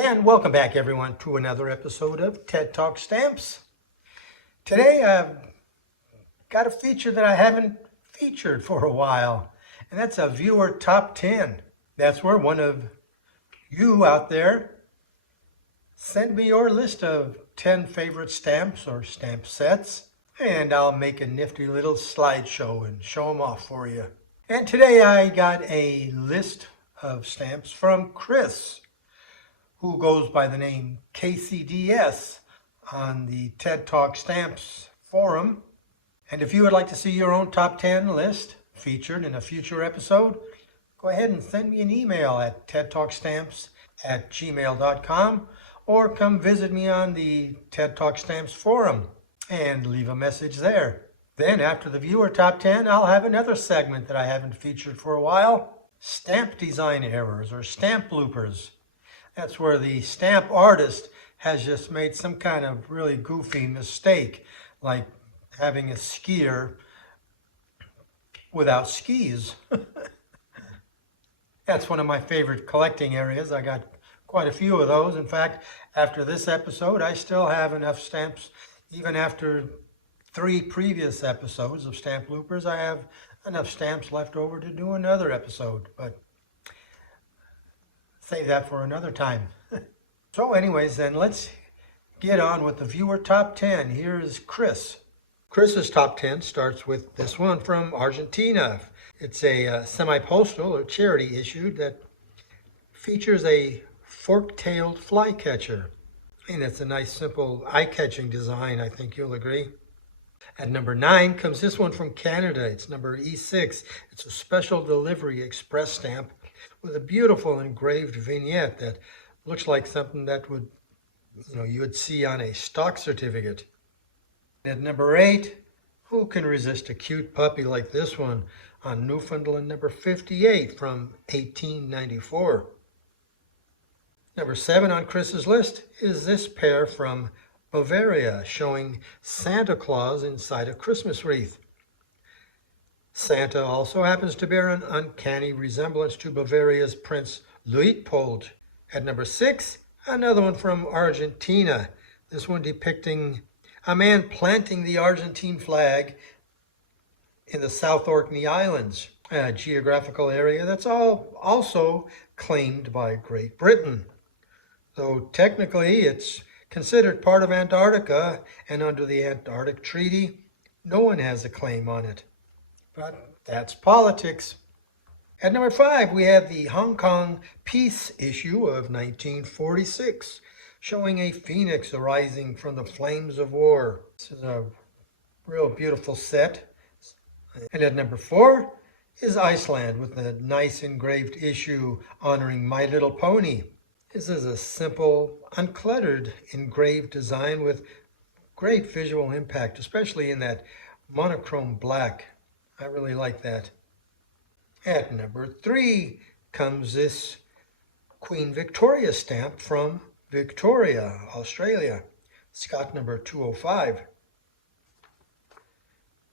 And welcome back, everyone, to another episode of TED Talk Stamps. Today, I've got a feature that I haven't featured for a while, and that's a viewer top 10. That's where one of you out there send me your list of 10 favorite stamps or stamp sets, and I'll make a nifty little slideshow and show them off for you. And today I got a list of stamps from Chris, who goes by the name KCDS on the TED Talk Stamps forum. And if you would like to see your own top 10 list featured in a future episode, go ahead and send me an email at tedtalkstamps@gmail.com or come visit me on the TED Talk Stamps forum and leave a message there. Then after the viewer top 10, I'll have another segment that I haven't featured for a while, stamp design errors or stamp bloopers. That's where the stamp artist has just made some kind of really goofy mistake, like having a skier without skis. That's one of my favorite collecting areas. I got quite a few of those. In fact, after this episode, I still have enough stamps. Even after 3 previous episodes of Stamp Bloopers, I have enough stamps left over to do another episode. But save that for another time. So anyways, then let's get on with the viewer top 10. Here's Chris. Chris's top 10 starts with this one from Argentina. It's a semi-postal or charity issue that features a fork-tailed flycatcher. And it's a nice, simple, eye-catching design, I think you'll agree. At number 9 comes this one from Canada. It's number E6. It's a special delivery express stamp with a beautiful engraved vignette that looks like something that you would see on a stock certificate. At number 8, who can resist a cute puppy like this one on Newfoundland number 58 from 1894? Number 7 on Chris's list is this pair from Bavaria, showing Santa Claus inside a Christmas wreath. Santa also happens to bear an uncanny resemblance to Bavaria's Prince Luitpold. At number 6, another one from Argentina. This one depicting a man planting the Argentine flag in the South Orkney Islands, a geographical area that's also claimed by Great Britain. Though technically it's considered part of Antarctica, and under the Antarctic Treaty, no one has a claim on it. But that's politics. At number 5, we have the Hong Kong Peace issue of 1946, showing a phoenix arising from the flames of war. This is a real beautiful set. And at number 4 is Iceland with a nice engraved issue honoring My Little Pony. This is a simple, uncluttered engraved design with great visual impact, especially in that monochrome black. I really like that. At number 3 comes this Queen Victoria stamp from Victoria, Australia. Scott number 205.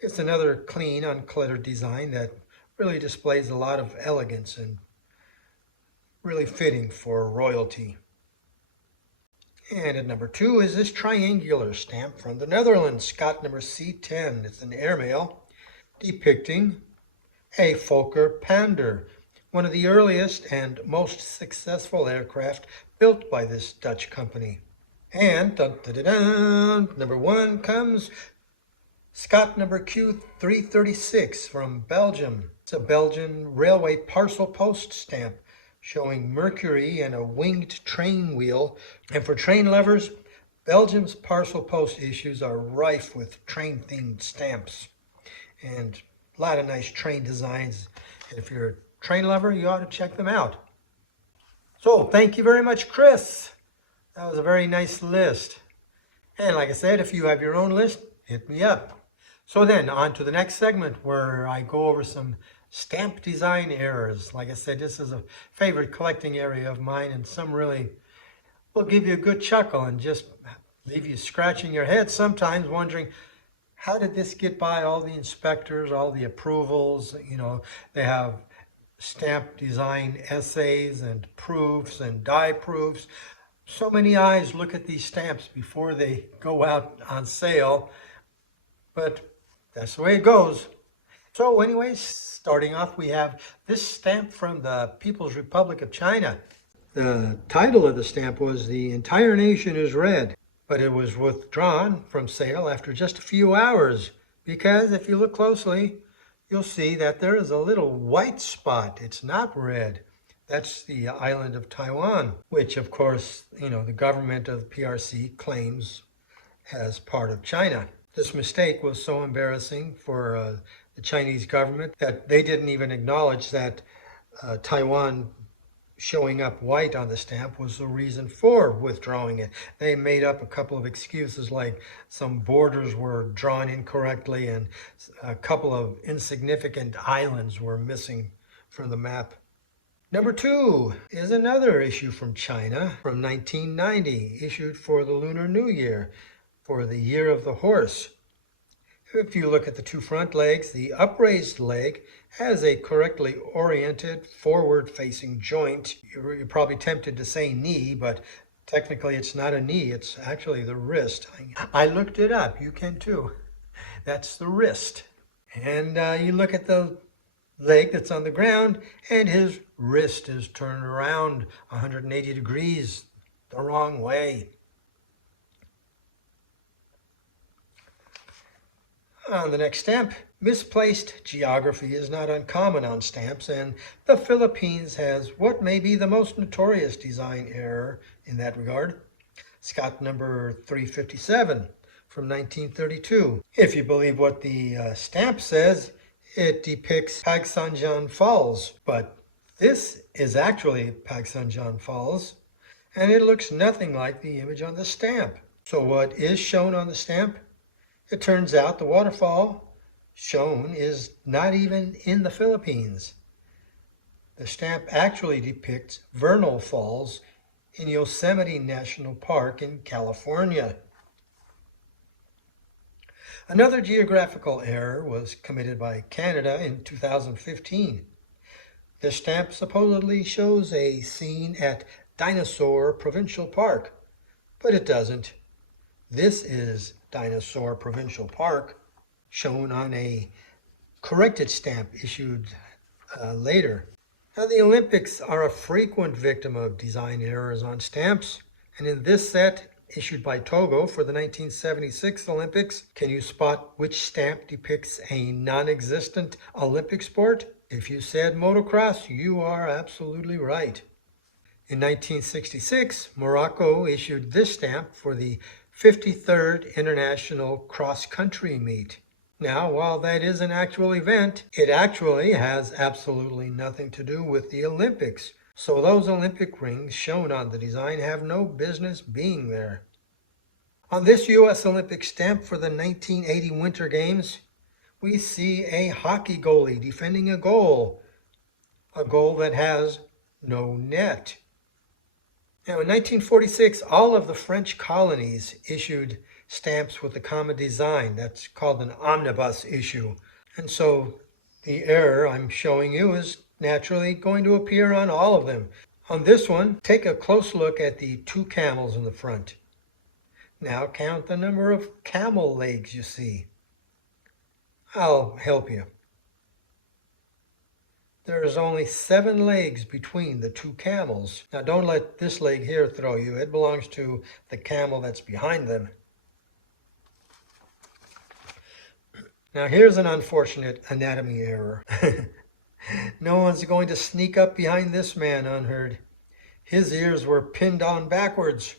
It's another clean, uncluttered design that really displays a lot of elegance and really fitting for royalty. And at number 2 is this triangular stamp from the Netherlands, Scott number C10. It's an airmail depicting a Fokker Pander, one of the earliest and most successful aircraft built by this Dutch company. And number 1 comes Scott number Q336 from Belgium. It's a Belgian railway parcel post stamp showing Mercury and a winged train wheel. And for train lovers, Belgium's parcel post issues are rife with train-themed stamps and a lot of nice train designs. And if you're a train lover, you ought to check them out. So thank you very much, Chris. That was a very nice list. And like I said, if you have your own list, hit me up. So then on to the next segment where I go over some stamp design errors. Like I said, this is a favorite collecting area of mine, and some really will give you a good chuckle and just leave you scratching your head sometimes wondering, how did this get by all the inspectors, all the approvals? They have stamp design essays and proofs and die proofs. So many eyes look at these stamps before they go out on sale, but that's the way it goes. So anyways, starting off, we have this stamp from the People's Republic of China. The title of the stamp was "The Entire Nation is Red," but it was withdrawn from sale after just a few hours because if you look closely, you'll see that there is a little white spot. It's not red. That's the island of Taiwan, which of course, the government of PRC claims as part of China. This mistake was so embarrassing for the Chinese government that they didn't even acknowledge that Taiwan showing up white on the stamp was the reason for withdrawing it. They made up a couple of excuses, like some borders were drawn incorrectly and a couple of insignificant islands were missing from the map. Number 2 is another issue from China from 1990, issued for the Lunar New Year, for the Year of the Horse. If you look at the two front legs, the upraised leg has a correctly oriented forward-facing joint. You're probably tempted to say knee, but technically it's not a knee, it's actually the wrist. I looked it up, you can too. That's the wrist. And you look at the leg that's on the ground, and his wrist is turned around 180 degrees the wrong way. On the next stamp, misplaced geography is not uncommon on stamps, and the Philippines has what may be the most notorious design error in that regard. Scott number 357 from 1932. If you believe what the stamp says, it depicts Pagsanjan Falls, but this is actually Pagsanjan Falls, and it looks nothing like the image on the stamp. So what is shown on the stamp? It turns out the waterfall shown is not even in the Philippines. The stamp actually depicts Vernal Falls in Yosemite National Park in California. Another geographical error was committed by Canada in 2015. The stamp supposedly shows a scene at Dinosaur Provincial Park, but it doesn't. This is Dinosaur Provincial Park, shown on a corrected stamp issued later. Now, the Olympics are a frequent victim of design errors on stamps, and in this set, issued by Togo for the 1976 Olympics, can you spot which stamp depicts a non-existent Olympic sport? If you said motocross, you are absolutely right. In 1966, Morocco issued this stamp for the 53rd International Cross Country Meet. Now, while that is an actual event, it actually has absolutely nothing to do with the Olympics. So those Olympic rings shown on the design have no business being there. On this U.S. Olympic stamp for the 1980 Winter Games, we see a hockey goalie defending a goal that has no net. Now, in 1946, all of the French colonies issued stamps with a common design. That's called an omnibus issue. And so the error I'm showing you is naturally going to appear on all of them. On this one, take a close look at the two camels in the front. Now count the number of camel legs you see. I'll help you. There's only 7 legs between the two camels. Now don't let this leg here throw you. It belongs to the camel that's behind them. Now here's an unfortunate anatomy error. No one's going to sneak up behind this man unheard. His ears were pinned on backwards.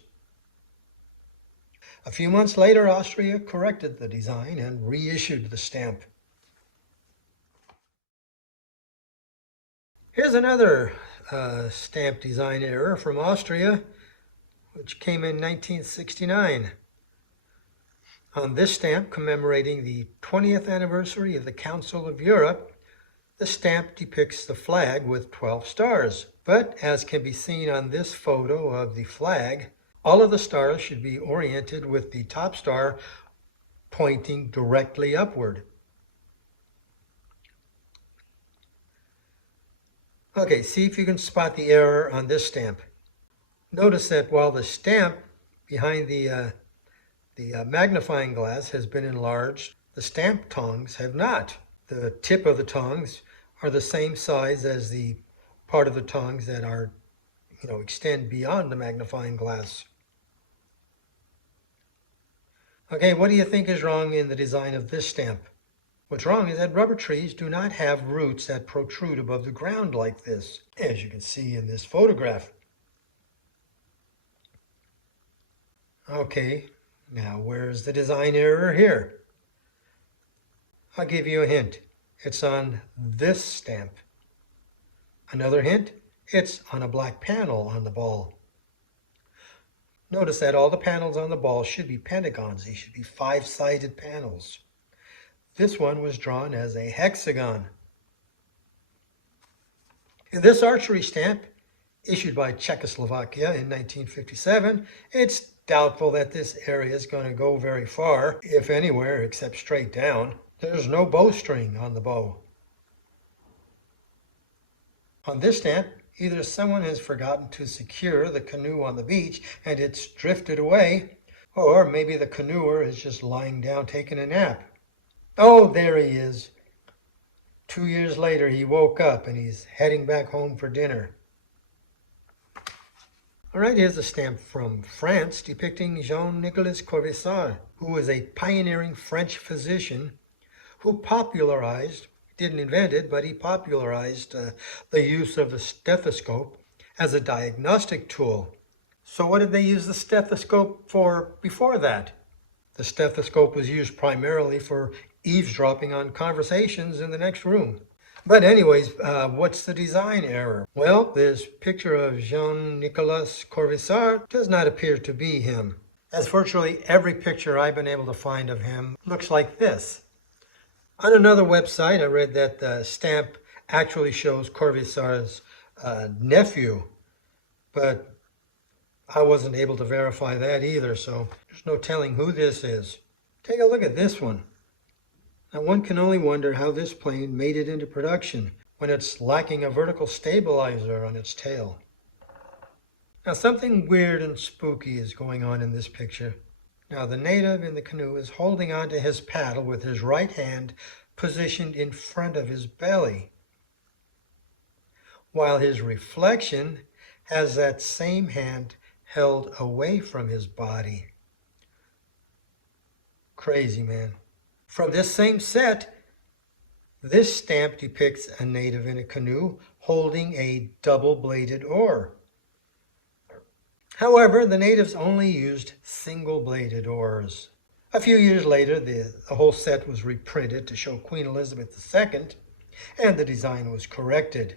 A few months later, Austria corrected the design and reissued the stamp. Here's another stamp design error from Austria, which came in 1969. On this stamp commemorating the 20th anniversary of the Council of Europe, the stamp depicts the flag with 12 stars. But as can be seen on this photo of the flag, all of the stars should be oriented with the top star pointing directly upward. Okay, see if you can spot the error on this stamp. Notice that while the stamp behind the magnifying glass has been enlarged, the stamp tongs have not. The tip of the tongs are the same size as the part of the tongs that are, extend beyond the magnifying glass. Okay, what do you think is wrong in the design of this stamp? What's wrong is that rubber trees do not have roots that protrude above the ground like this, as you can see in this photograph. Okay, now where's the design error here? I'll give you a hint. It's on this stamp. Another hint, it's on a black panel on the ball. Notice that all the panels on the ball should be pentagons. They should be 5-sided panels. This one was drawn as a hexagon. In this archery stamp, issued by Czechoslovakia in 1957, it's doubtful that this area is going to go very far, if anywhere except straight down. There's no bowstring on the bow. On this stamp, either someone has forgotten to secure the canoe on the beach and it's drifted away, or maybe the canoer is just lying down taking a nap. Oh, there he is. 2 years later, he woke up and he's heading back home for dinner. All right, here's a stamp from France depicting Jean-Nicolas Corvisart, who was a pioneering French physician who popularized, didn't invent it, but he popularized the use of the stethoscope as a diagnostic tool. So what did they use the stethoscope for before that? The stethoscope was used primarily for eavesdropping on conversations in the next room. But anyways, what's the design error? Well, this picture of Jean-Nicolas Corvisart does not appear to be him, as virtually every picture I've been able to find of him looks like this. On another website, I read that the stamp actually shows Corvisart's nephew, but I wasn't able to verify that either, so there's no telling who this is. Take a look at this one. Now, one can only wonder how this plane made it into production when it's lacking a vertical stabilizer on its tail. Now, something weird and spooky is going on in this picture. Now, the native in the canoe is holding onto his paddle with his right hand positioned in front of his belly, while his reflection has that same hand held away from his body. Crazy, man. From this same set, this stamp depicts a native in a canoe holding a double-bladed oar. However, the natives only used single-bladed oars. A few years later, the whole set was reprinted to show Queen Elizabeth II, and the design was corrected.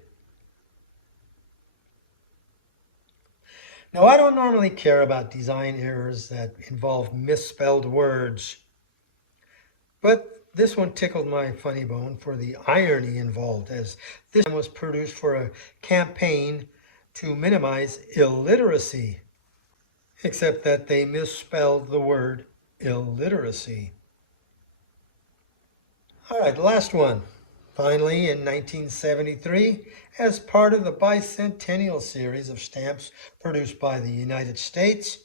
Now, I don't normally care about design errors that involve misspelled words, but this one tickled my funny bone for the irony involved, as this was produced for a campaign to minimize illiteracy, except that they misspelled the word illiteracy. All right, last one. Finally, in 1973, as part of the bicentennial series of stamps produced by the United States,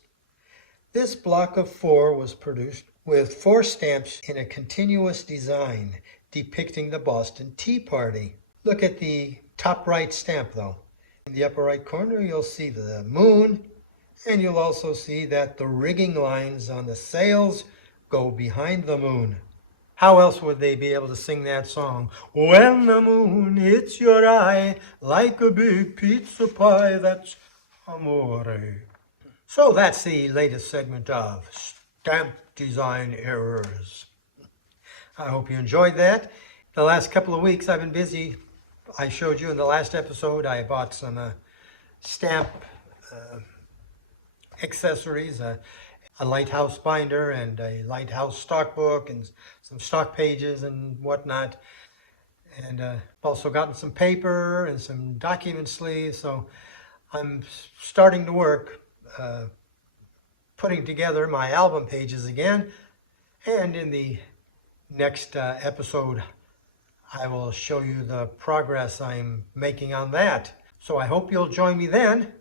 this block of 4 was produced with 4 stamps in a continuous design depicting the Boston Tea Party. Look at the top right stamp, though. In the upper right corner, you'll see the moon, and you'll also see that the rigging lines on the sails go behind the moon. How else would they be able to sing that song? When the moon hits your eye like a big pizza pie, that's amore. So that's the latest segment of Stamp Design Errors. I hope you enjoyed that. The last couple of weeks I've been busy. I showed you in the last episode I bought some stamp accessories, a lighthouse binder and a lighthouse stock book and some stock pages and whatnot. And I've also gotten some paper and some document sleeves. So I'm starting to work putting together my album pages again. And in the next episode, I will show you the progress I'm making on that. So I hope you'll join me then.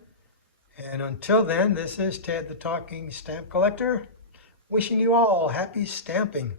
And until then, this is Ted the Talking Stamp Collector, wishing you all happy stamping.